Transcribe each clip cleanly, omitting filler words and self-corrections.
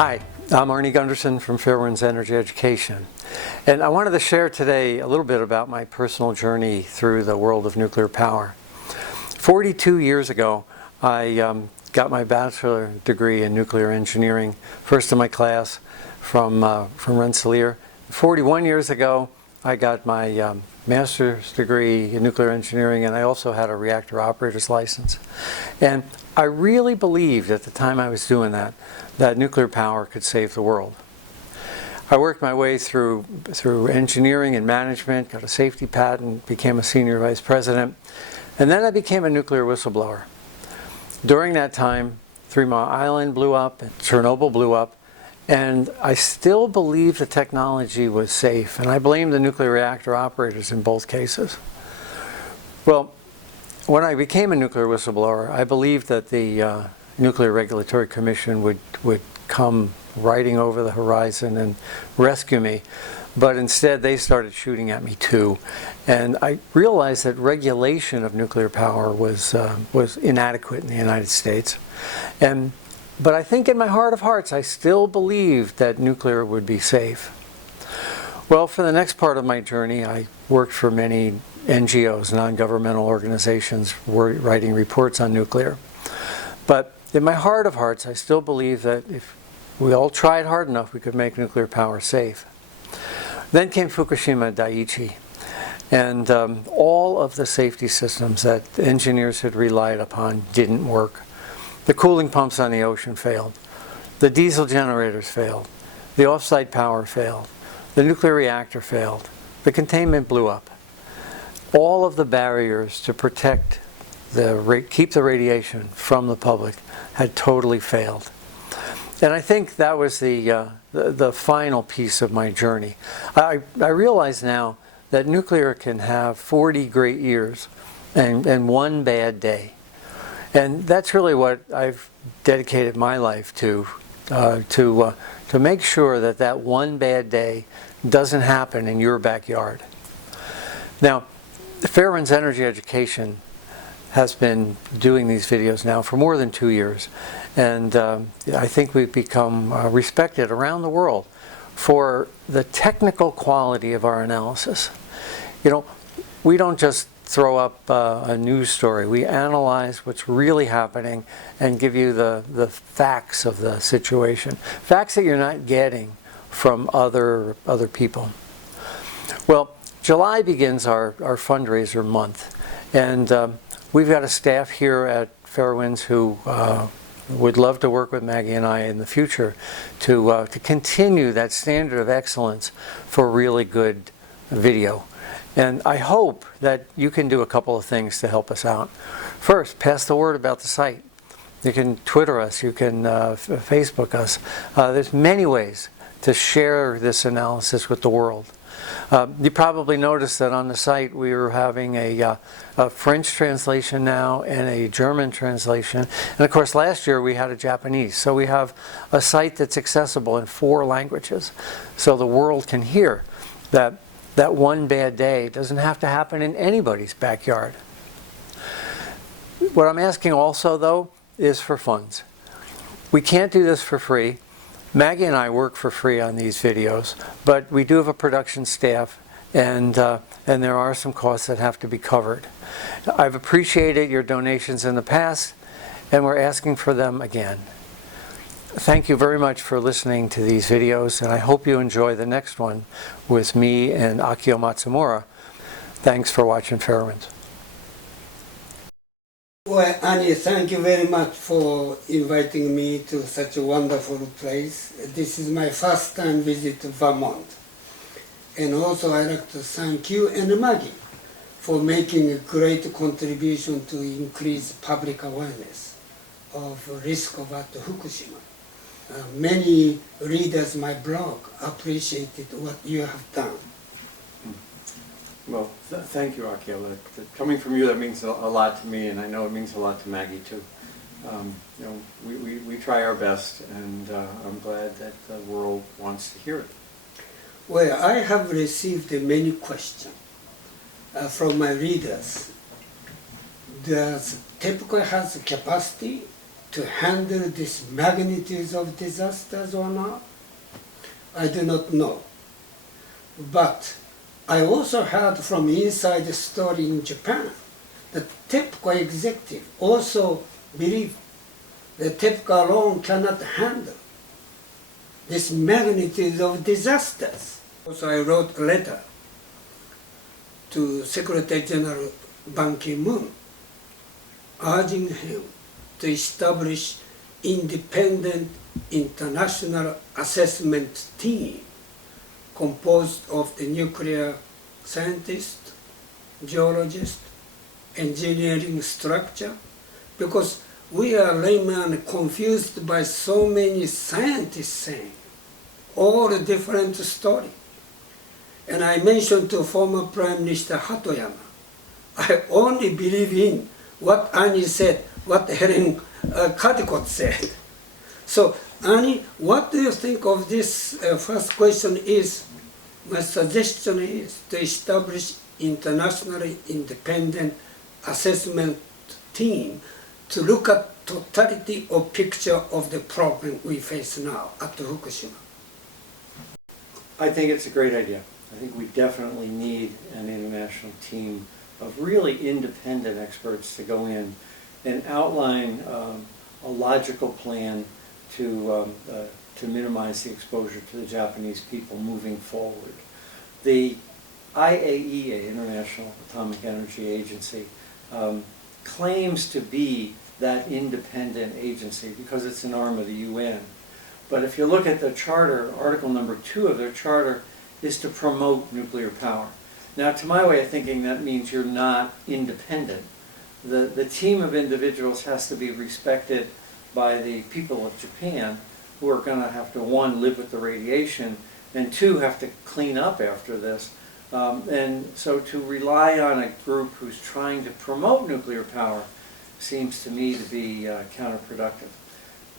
Hi, I'm Arnie Gundersen from Fairwinds Energy Education, and I wanted to share today a little bit about my personal journey through the world of nuclear power. 42 years ago, I got my bachelor degree in nuclear engineering, first in my class from Rensselaer. 41 years ago, I got my master's degree in nuclear engineering, and I also had a reactor operator's license. And I really believed at the time I was doing that nuclear power could save the world. I worked my way through engineering and management, got a safety patent, became a senior vice president, and then I became a nuclear whistleblower. During that time, 3 Mile Island blew up, and Chernobyl blew up, and I still believe the technology was safe, and I blame the nuclear reactor operators in both cases. Well, when I became a nuclear whistleblower, I believed that the Nuclear Regulatory Commission would come riding over the horizon and rescue me, but instead they started shooting at me too. And I realized that regulation of nuclear power was inadequate in the United States. But I think in my heart of hearts, I still believed that nuclear would be safe. Well, for the next part of my journey, I worked for many NGOs, non-governmental organizations, writing reports on nuclear. But in my heart of hearts, I still believe that if we all tried hard enough, we could make nuclear power safe. Then came Fukushima Daiichi, and all of the safety systems that engineers had relied upon didn't work. The cooling pumps on the ocean failed. The diesel generators failed. The off-site power failed. The nuclear reactor failed. The containment blew up. All of the barriers to protect keep the radiation from the public had totally failed. And I think that was the final piece of my journey. I realize now that nuclear can have 40 great years and one bad day. And that's really what I've dedicated my life to make sure that one bad day doesn't happen in your backyard. Now, Fairwinds Energy Education has been doing these videos now for more than 2 years, and I think we've become respected around the world for the technical quality of our analysis. You know, we don't just throw up a news story. We analyze what's really happening and give you the facts of the situation, facts that you're not getting from other people. Well, July begins our fundraiser month, and we've got a staff here at Fairwinds who would love to work with Maggie and I in the future to continue that standard of excellence for really good video. And I hope that you can do a couple of things to help us out. First, pass the word about the site. You can Twitter us, you can Facebook us. There's many ways to share this analysis with the world. You probably noticed that on the site we are having a French translation now and a German translation. And of course last year we had a Japanese. So we have a site that's accessible in 4 languages. So the world can hear that one bad day doesn't have to happen in anybody's backyard. What I'm asking also, though, is for funds. We can't do this for free. Maggie and I work for free on these videos, but we do have a production staff, and there are some costs that have to be covered. I've appreciated your donations in the past, and we're asking for them again. Thank you very much for listening to these videos, and I hope you enjoy the next one with me and Akio Matsumura. Thanks for watching Fairwinds. Well, Arnie, thank you very much for inviting me to such a wonderful place. This is my first time visit to Vermont. And also I'd like to thank you and Maggie for making a great contribution to increase public awareness of risk of at Fukushima. Many readers my blog appreciated what you have done. Well, thank you, Akio. Coming from you, that means a lot to me, and I know it means a lot to Maggie too. You know, we try our best, and I'm glad that the world wants to hear it. Well, I have received many questions from my readers. Does TEPCO has capacity to handle this magnitude of disasters or not? I do not know. But I also heard from inside the story in Japan that TEPCO executive also believe that TEPCO alone cannot handle this magnitude of disasters. Also I wrote a letter to Secretary General Ban Ki-moon urging him to establish independent international assessment team composed of the nuclear scientists, geologists, engineering structure, because we are laymen confused by so many scientists saying all the different stories. And I mentioned to former Prime Minister Hatoyama, I only believe in what Arnie said, what Helen Caldicott said. So Arnie, what do you think of this first question is, my suggestion is to establish internationally independent assessment team to look at totality or picture of the problem we face now at Fukushima. I think it's a great idea. I think we definitely need an international team of really independent experts to go in and outline a logical plan to minimize the exposure to the Japanese people moving forward. The IAEA, International Atomic Energy Agency, claims to be that independent agency because it's an arm of the UN. But if you look at the charter, Article number 2 of their charter is to promote nuclear power. Now, to my way of thinking, that means you're not independent. The team of individuals has to be respected by the people of Japan, who are going to have to, one, live with the radiation, and two, have to clean up after this. And so to rely on a group who's trying to promote nuclear power seems to me to be counterproductive.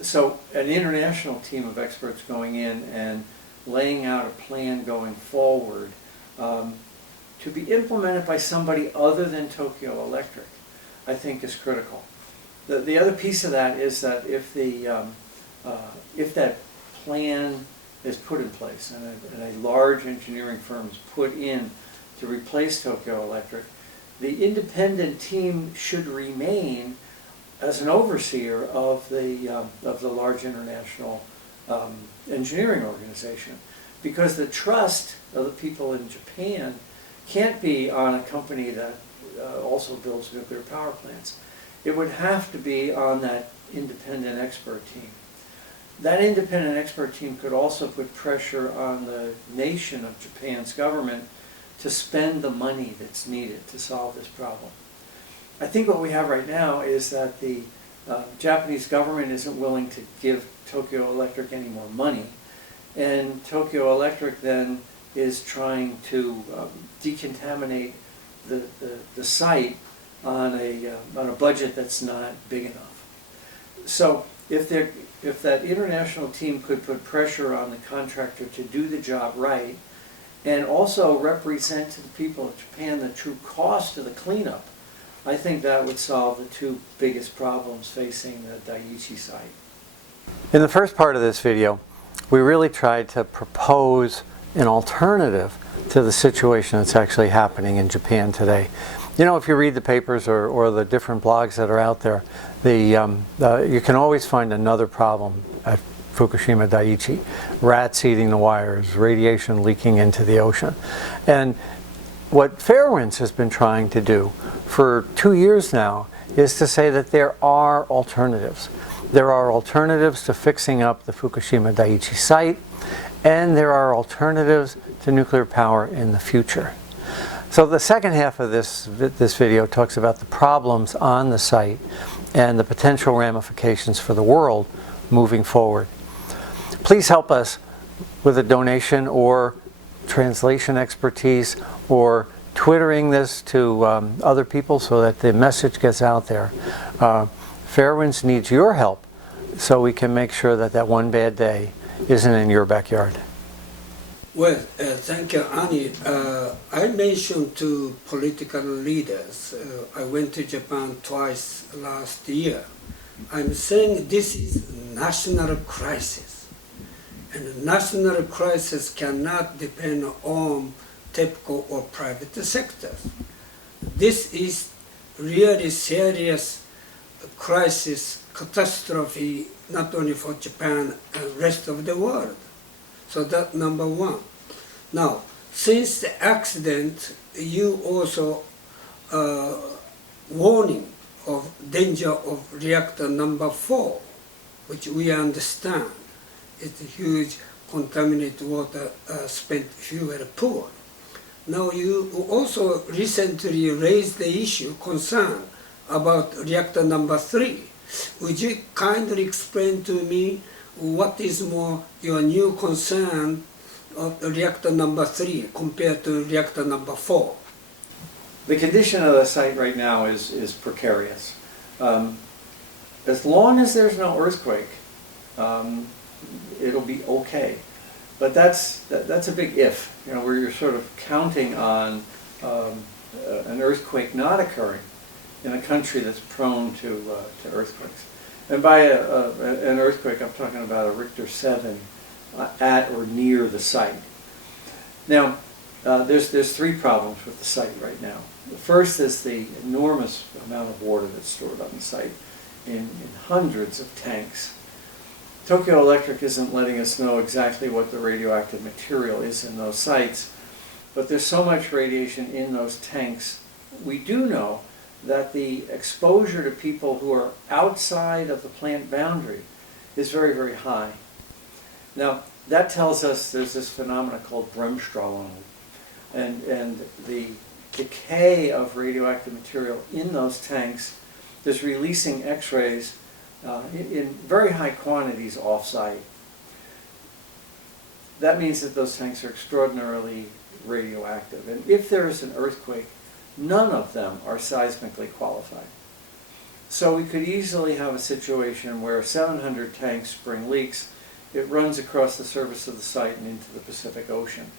So an international team of experts going in and laying out a plan going forward to be implemented by somebody other than Tokyo Electric, I think is critical. The other piece of that is that if that plan is put in place and a large engineering firm is put in to replace Tokyo Electric, the independent team should remain as an overseer of the large international engineering organization, because the trust of the people in Japan can't be on a company that also builds nuclear power plants. It would have to be on that independent expert team. That independent expert team could also put pressure on the nation of Japan's government to spend the money that's needed to solve this problem. I think what we have right now is that the Japanese government isn't willing to give Tokyo Electric any more money, and Tokyo Electric then is trying to decontaminate the site on a budget that's not big enough. So if that international team could put pressure on the contractor to do the job right, and also represent to the people of Japan the true cost of the cleanup, I think that would solve the two biggest problems facing the Daiichi site. In the first part of this video, we really tried to propose an alternative to the situation that's actually happening in Japan today. You know, if you read the papers or the different blogs that are out there, you can always find another problem at Fukushima Daiichi. Rats eating the wires, radiation leaking into the ocean. And what Fairwinds has been trying to do for 2 years now is to say that there are alternatives. There are alternatives to fixing up the Fukushima Daiichi site, and there are alternatives to nuclear power in the future. So the second half of this video talks about the problems on the site and the potential ramifications for the world moving forward. Please help us with a donation or translation expertise or twittering this to other people so that the message gets out there. Fairwinds needs your help so we can make sure that that one bad day isn't in your backyard. Well, thank you, Arnie. I mentioned to political leaders, I went to Japan twice last year, I'm saying this is national crisis. And national crisis cannot depend on TEPCO or private sectors. This is really serious crisis, catastrophe, not only for Japan and rest of the world. So that's number one. Now, since the accident, you also warning of danger of reactor number 4, which we understand. It's a huge contaminated water spent fuel pool. Now you also recently raised the issue, concern about reactor number 3. Would you kindly explain to me what is more your new concern of reactor number 3 compared to reactor number 4? The condition of the site right now is precarious. As long as there's no earthquake, it'll be okay. But that's a big if, where you're sort of counting on an earthquake not occurring in a country that's prone to earthquakes. And by an earthquake, I'm talking about a Richter 7 at or near the site. Now, there's 3 problems with the site right now. The first is the enormous amount of water that's stored on the site in hundreds of tanks. Tokyo Electric isn't letting us know exactly what the radioactive material is in those sites, but there's so much radiation in those tanks. We do know that the exposure to people who are outside of the plant boundary is very, very high. Now, that tells us there's this phenomenon called Bremsstrahlung, and the decay of radioactive material in those tanks is releasing X-rays in very high quantities off-site. That means that those tanks are extraordinarily radioactive, and if there is an earthquake, none of them are seismically qualified. So we could easily have a situation where 700 tanks spring leaks, it runs across the surface of the site and into the Pacific Ocean.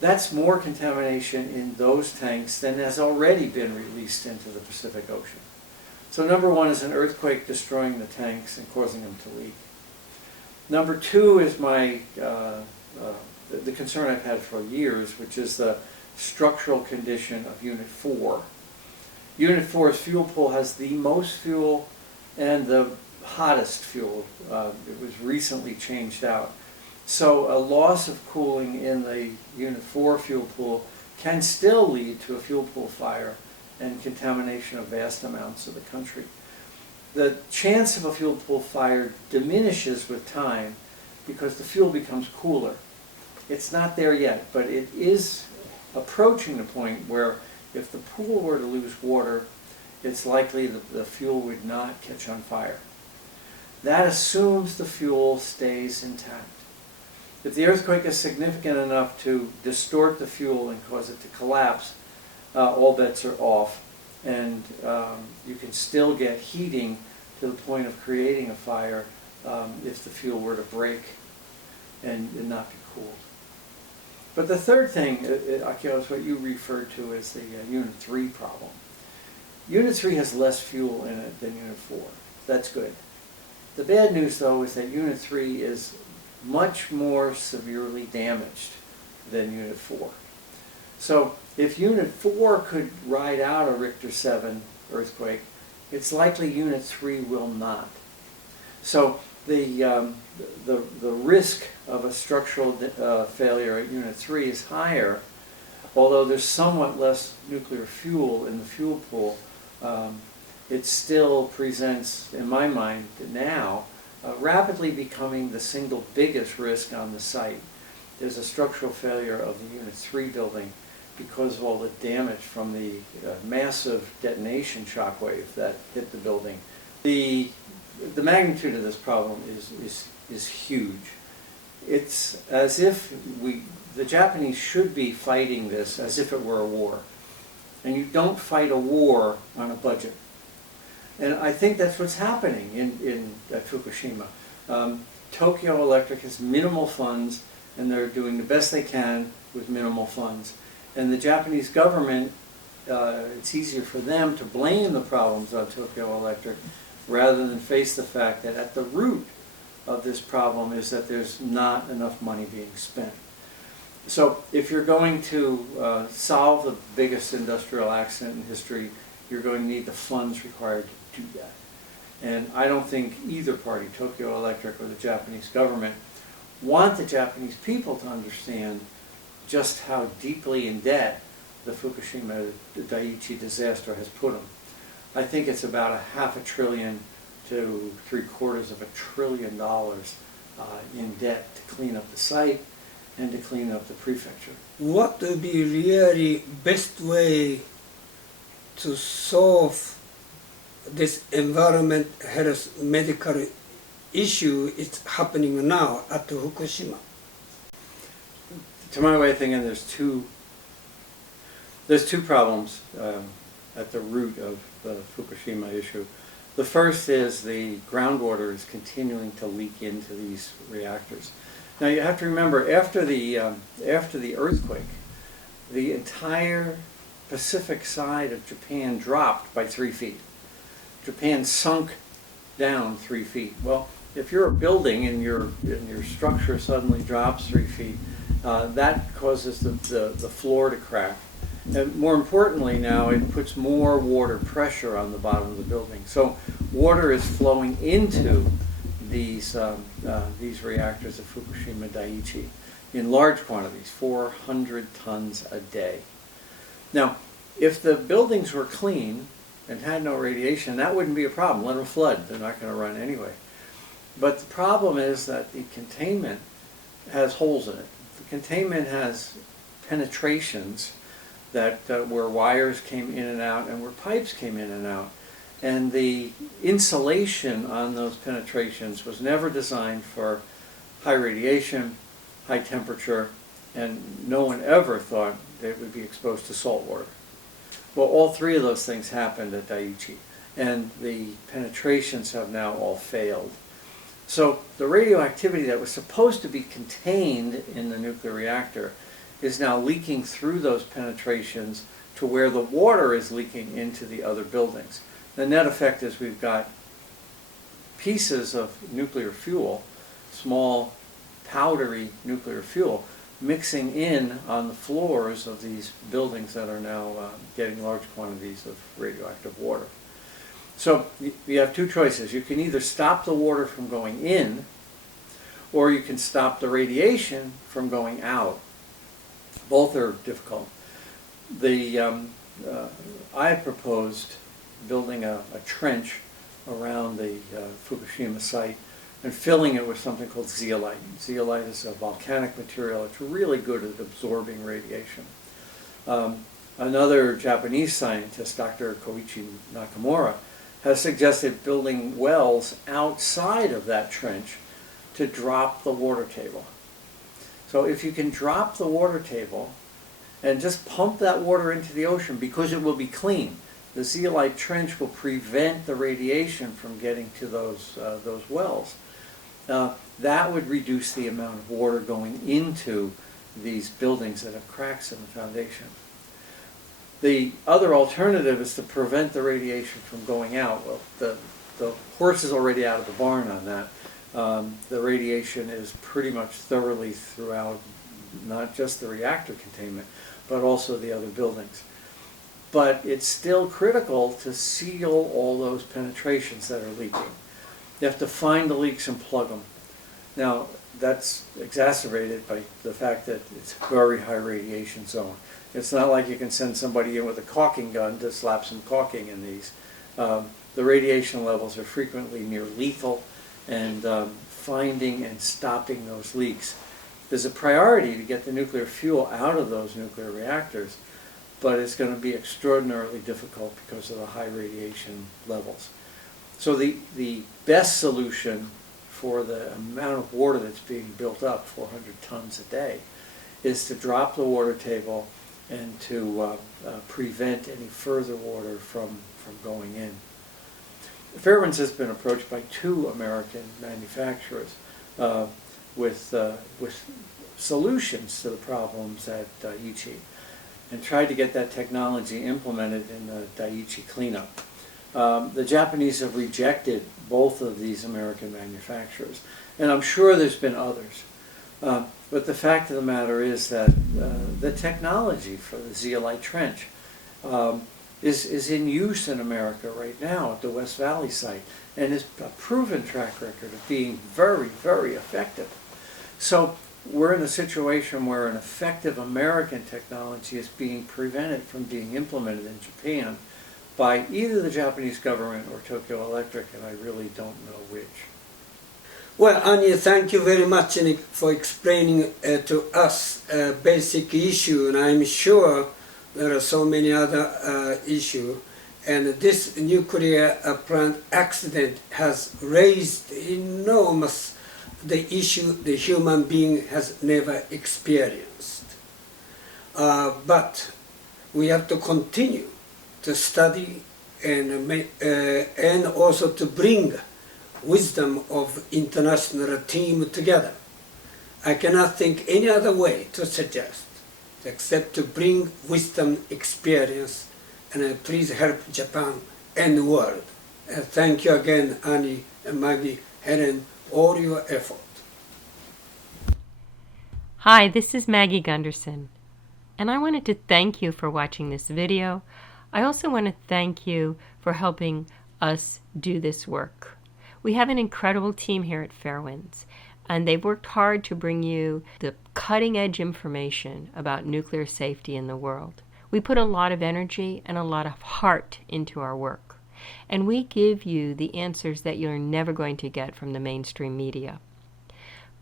That's more contamination in those tanks than has already been released into the Pacific Ocean. So number 1 is an earthquake destroying the tanks and causing them to leak. Number 2 is the concern I've had for years, which is the structural condition of Unit 4. Unit 4's fuel pool has the most fuel and the hottest fuel. It was recently changed out. So a loss of cooling in the Unit 4 fuel pool can still lead to a fuel pool fire and contamination of vast amounts of the country. The chance of a fuel pool fire diminishes with time because the fuel becomes cooler. It's not there yet, but it is approaching the point where if the pool were to lose water, it's likely that the fuel would not catch on fire. That assumes the fuel stays intact. If the earthquake is significant enough to distort the fuel and cause it to collapse, all bets are off, and you can still get heating to the point of creating a fire if the fuel were to break and not be cooled. But the third thing, Akio, is what you referred to as the Unit 3 problem. Unit 3 has less fuel in it than Unit 4. That's good. The bad news, though, is that Unit 3 is much more severely damaged than Unit 4. So if Unit 4 could ride out a Richter 7 earthquake, it's likely Unit 3 will not. So the risk of a structural failure at Unit 3 is higher, although there's somewhat less nuclear fuel in the fuel pool. It still presents, in my mind now, rapidly becoming the single biggest risk on the site. There's a structural failure of the Unit 3 building because of all the damage from the massive detonation shockwave that hit the building. The magnitude of this problem is huge. It's as if the Japanese should be fighting this as if it were a war. And you don't fight a war on a budget. And I think that's what's happening at Fukushima. Tokyo Electric has minimal funds, and they're doing the best they can with minimal funds. And the Japanese government, it's easier for them to blame the problems on Tokyo Electric rather than face the fact that at the root of this problem is that there's not enough money being spent. So if you're going to solve the biggest industrial accident in history, you're going to need the funds required to do that. And I don't think either party, Tokyo Electric or the Japanese government, want the Japanese people to understand just how deeply in debt the Fukushima Daiichi disaster has put them. I think it's about $500 billion to $750 billion in debt to clean up the site and to clean up the prefecture. What would be really best way to solve this environment health medical issue is happening now at Fukushima? To my way of thinking, there's two problems at the root of the Fukushima issue. The first is the groundwater is continuing to leak into these reactors. Now you have to remember, after the earthquake, the entire Pacific side of Japan dropped by 3 feet. Japan sunk down 3 feet. Well, if you're a building and your structure suddenly drops 3 feet, that causes the floor to crack. And more importantly now, it puts more water pressure on the bottom of the building. So water is flowing into these reactors of Fukushima Daiichi in large quantities, 400 tons a day. Now, if the buildings were clean and had no radiation, that wouldn't be a problem. Let them flood. They're not going to run anyway. But the problem is that the containment has holes in it. The containment has penetrations that where wires came in and out and where pipes came in and out. And the insulation on those penetrations was never designed for high radiation, high temperature, and no one ever thought they would be exposed to salt water. Well, all three of those things happened at Daiichi, and the penetrations have now all failed. So the radioactivity that was supposed to be contained in the nuclear reactor is now leaking through those penetrations to where the water is leaking into the other buildings. The net effect is we've got pieces of nuclear fuel, small powdery nuclear fuel, mixing in on the floors of these buildings that are now getting large quantities of radioactive water. So you have two choices. You can either stop the water from going in, or you can stop the radiation from going out. Both are difficult. I proposed building a trench around the Fukushima site and filling it with something called zeolite. Zeolite is a volcanic material. It's really good at absorbing radiation. Another Japanese scientist, Dr. Koichi Nakamura, has suggested building wells outside of that trench to drop the water table. So if you can drop the water table and just pump that water into the ocean, because it will be clean, the zeolite trench will prevent the radiation from getting to those wells. That would reduce the amount of water going into these buildings that have cracks in the foundation. The other alternative is to prevent the radiation from going out. Well, the horse is already out of the barn on that. The radiation is pretty much thoroughly throughout not just the reactor containment, but also the other buildings. But it's still critical to seal all those penetrations that are leaking. You have to find the leaks and plug them. Now, that's exacerbated by the fact that it's a very high radiation zone. It's not like you can send somebody in with a caulking gun to slap some caulking in these. The radiation levels are frequently near lethal, and finding and stopping those leaks is a priority to get the nuclear fuel out of those nuclear reactors, but it's going to be extraordinarily difficult because of the high radiation levels. So the best solution for the amount of water that's being built up, 400 tons a day, is to drop the water table and to prevent any further water from going in. Fairwinds has been approached by 2 American manufacturers with solutions to the problems at Daiichi, and tried to get that technology implemented in the Daiichi cleanup. The Japanese have rejected both of these American manufacturers, and I'm sure there's been others. But the fact of the matter is that the technology for the zeolite trench is in use in America right now at the West Valley site, and is a proven track record of being very, very effective. So we're in a situation where an effective American technology is being prevented from being implemented in Japan by either the Japanese government or Tokyo Electric, and I really don't know which. Well, Arnie, thank you very much for explaining to us a basic issue, and I'm sure there are so many other issues. And this nuclear plant accident has raised enormous the issue the human being has never experienced. But we have to continue to study and also to bring wisdom of international team together. I cannot think any other way to suggest except to bring wisdom, experience, and please help Japan and the world. Thank you again, Arnie and Maggie, Helen, all your effort. Hi, this is Maggie Gundersen, and I wanted to thank you for watching this video. I also want to thank you for helping us do this work. We have an incredible team here at Fairwinds, and they've worked hard to bring you the cutting-edge information about nuclear safety in the world. We put a lot of energy and a lot of heart into our work, and we give you the answers that you're never going to get from the mainstream media.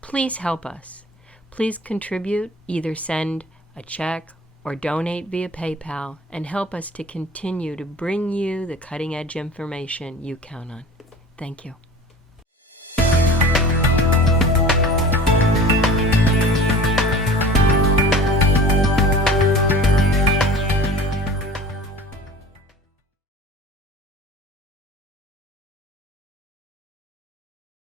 Please help us. Please contribute, either send a check or donate via PayPal, and help us to continue to bring you the cutting-edge information you count on. Thank you.